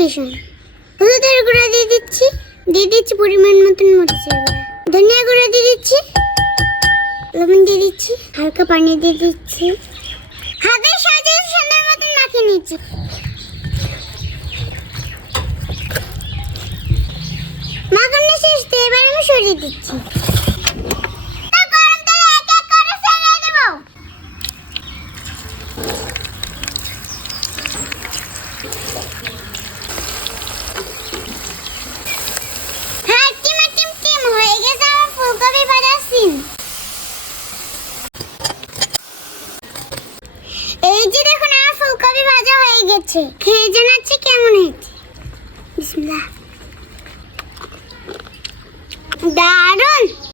রসুন হলুদের গুঁড়া দিয়ে দিচ্ছি দিয়ে দিচ্ছি পরিমাণ মতন মরিচের ধনিয়া গুঁড়া দিয়ে দিচ্ছি, লবণ দিয়ে দিচ্ছি, হালকা পানি দিয়ে দিচ্ছি। হাতের সাহায্যে সুন্দর মতন মাখিয়ে নিচ্ছি। মাখানো শেষ, তো এবার আমি সরিয়ে দিচ্ছি। হ্যাঁ, এই যে দেখুন আমার ফুলকপি ভাজা হয়ে গেছে। খেয়ে জানাচ্ছি কেমন হয়েছে?